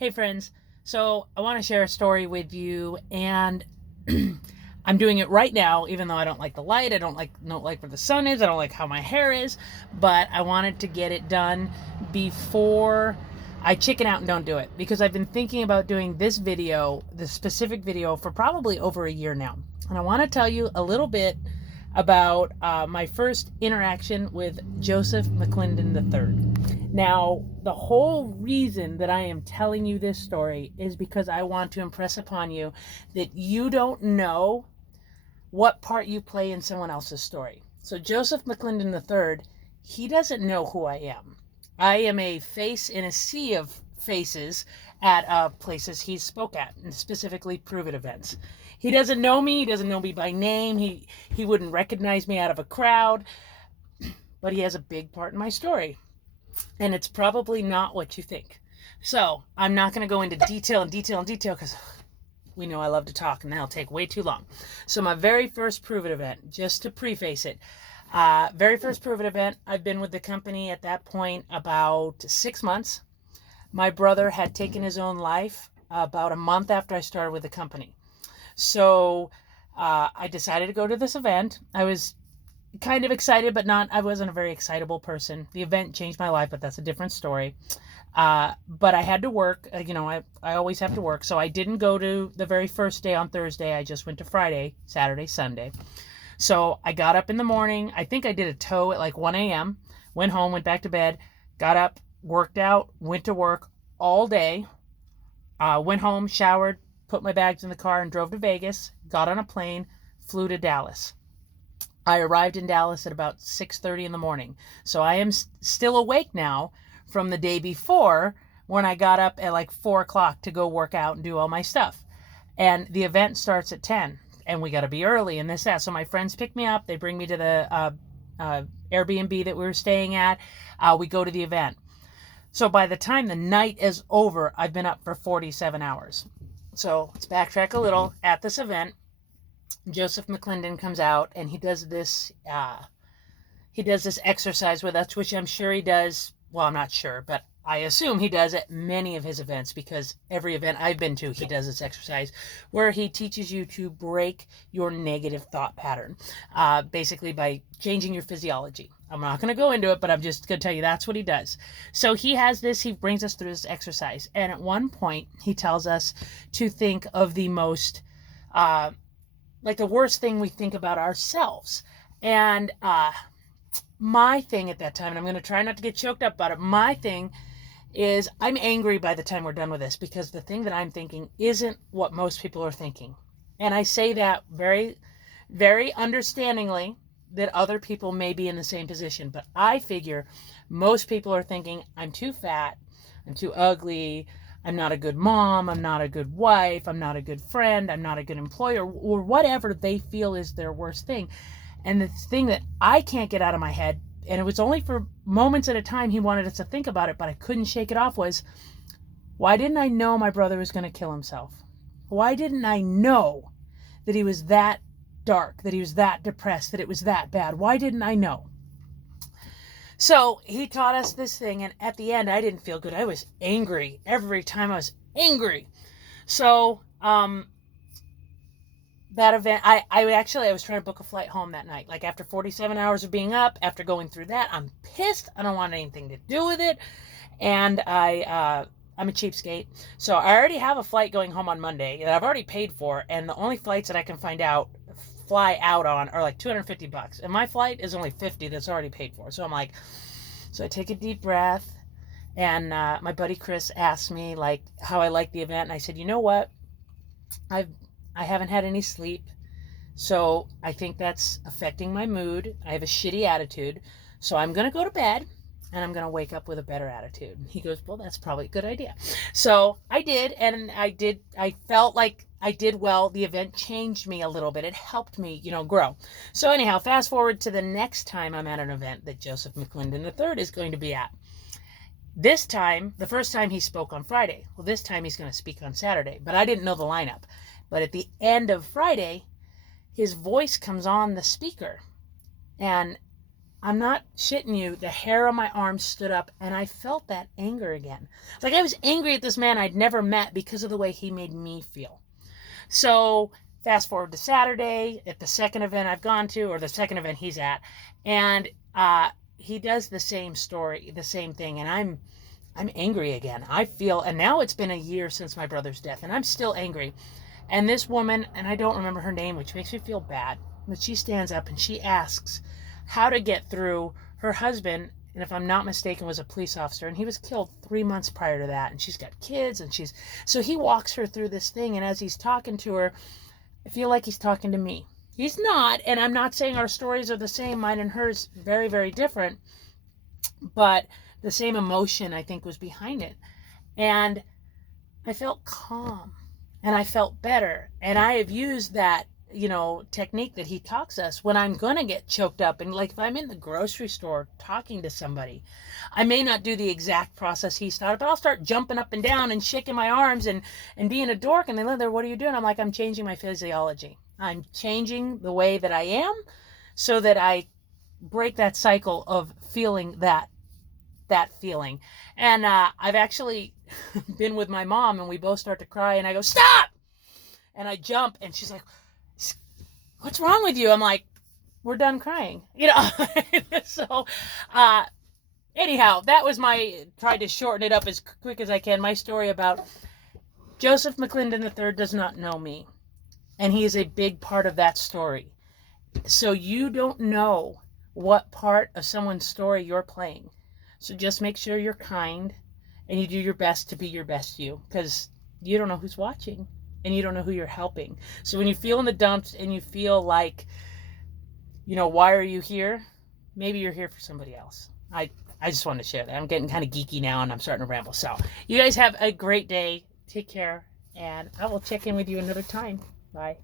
Hey friends, so I want to share a story with you, and I'm doing it right now, even though I don't like the light, I don't like where the sun is, I don't like how my hair is, but I wanted to get it done before I chicken out and don't do it, because I've been thinking about doing this specific video, for probably over a year now. And I want to tell you a little bit about my first interaction with Joseph McClendon III. Now, the whole reason that I am telling you this story is because I want to impress upon you that you don't know what part you play in someone else's story. So Joseph McClendon III, he doesn't know who I am. I am a face in a sea of faces at places he spoke at, and specifically Prove It events. He doesn't know me. He doesn't know me by name. He wouldn't recognize me out of a crowd, but he has a big part in my story. And it's probably not what you think. So I'm not going to go into detail because we know I love to talk and that'll take way too long. So my very first Prove It event, just to preface it, very first Prove It event, I've been with the company at that point about 6 months. My brother had taken his own life about a month after I started with the company. So I decided to go to this event. I was kind of excited, but I wasn't a very excitable person. The event changed my life, but that's a different story. But I had to work, I always have to work. So I didn't go to the very first day on Thursday. I just went to Friday, Saturday, Sunday. So I got up in the morning. I think I did a tow at like 1 a.m., went home, went back to bed, got up, worked out, went to work all day, went home, showered, put my bags in the car and drove to Vegas, got on a plane, flew to Dallas. I arrived in Dallas at about 6:30 in the morning. So I am still awake now from the day before, when I got up at like 4 o'clock to go work out and do all my stuff. And the event starts at 10, and we got to be early and this, that. So my friends pick me up. They bring me to the Airbnb that we were staying at. We go to the event. So by the time the night is over, I've been up for 47 hours. So let's backtrack a little. At this event, Joseph McClendon comes out and he does this exercise with us, which I'm sure he does. Well, I'm not sure, but I assume he does at many of his events, because every event I've been to, he does this exercise where he teaches you to break your negative thought pattern, basically by changing your physiology. I'm not going to go into it, but I'm just going to tell you that's what he does. So he brings us through this exercise. And at one point, he tells us to think of the most, like the worst thing we think about ourselves. And my thing at that time, and I'm going to try not to get choked up about it, my thing is I'm angry by the time we're done with this, because the thing that I'm thinking isn't what most people are thinking. And I say that very, very understandingly, that other people may be in the same position. But I figure most people are thinking, I'm too fat, I'm too ugly, I'm not a good mom, I'm not a good wife, I'm not a good friend, I'm not a good employer, or whatever they feel is their worst thing. And the thing that I can't get out of my head, and it was only for moments at a time he wanted us to think about it, but I couldn't shake it off, was, why didn't I know my brother was going to kill himself? Why didn't I know that he was that dark, that he was that depressed, that it was that bad? Why didn't I know? So he taught us this thing, and at the end, I didn't feel good. I was angry. Every time I was angry. So, that event, I was trying to book a flight home that night. Like, after 47 hours of being up, after going through that, I'm pissed. I don't want anything to do with it. And I'm a cheapskate. So I already have a flight going home on Monday that I've already paid for. And the only flights that I can fly out on are like $250. And my flight is only $50 that's already paid for. So I'm like, so I take a deep breath. And my buddy Chris asked me like how I liked the event. And I said, you know what? I haven't had any sleep, so I think that's affecting my mood. I have a shitty attitude, so I'm going to go to bed, and I'm going to wake up with a better attitude. He goes, well, that's probably a good idea. So I did, and I felt like I did well. The event changed me a little bit. It helped me, grow. So anyhow, fast forward to the next time I'm at an event that Joseph McClendon III is going to be at. This time, the first time he spoke on Friday. Well, this time he's going to speak on Saturday, but I didn't know the lineup. But at the end of Friday, his voice comes on the speaker. And I'm not shitting you. The hair on my arm stood up and I felt that anger again. Like I was angry at this man I'd never met because of the way he made me feel. So fast forward to Saturday at the second event I've gone to, or the second event he's at, and he does the same story, the same thing, and I'm angry again. I feel, and now it's been a year since my brother's death, and I'm still angry. And this woman, and I don't remember her name, which makes me feel bad, but she stands up and she asks how to get through. Her husband, and if I'm not mistaken, was a police officer, and he was killed 3 months prior to that, and she's got kids, and so he walks her through this thing, and as he's talking to her, I feel like he's talking to me. He's not, and I'm not saying our stories are the same. Mine and hers very, very different, but the same emotion I think was behind it. And I felt calm and I felt better. And I have used that, technique that he talks us when I'm going to get choked up. And like if I'm in the grocery store talking to somebody, I may not do the exact process he started, but I'll start jumping up and down and shaking my arms and being a dork. And they live there, what are you doing? I'm like, I'm changing my physiology. I'm changing the way that I am so that I break that cycle of feeling that feeling. And I've actually been with my mom and we both start to cry and I go, stop! And I jump and she's like, what's wrong with you? I'm like, we're done crying. So anyhow, that was tried to shorten it up as quick as I can. My story about Joseph McClendon III does not know me. And he is a big part of that story. So you don't know what part of someone's story you're playing. So just make sure you're kind and you do your best to be your best you, because you don't know who's watching and you don't know who you're helping. So when you feel in the dumps and you feel like, why are you here? Maybe you're here for somebody else. I just wanted to share that. I'm getting kind of geeky now and I'm starting to ramble. So you guys have a great day. Take care. And I will check in with you another time. Bye.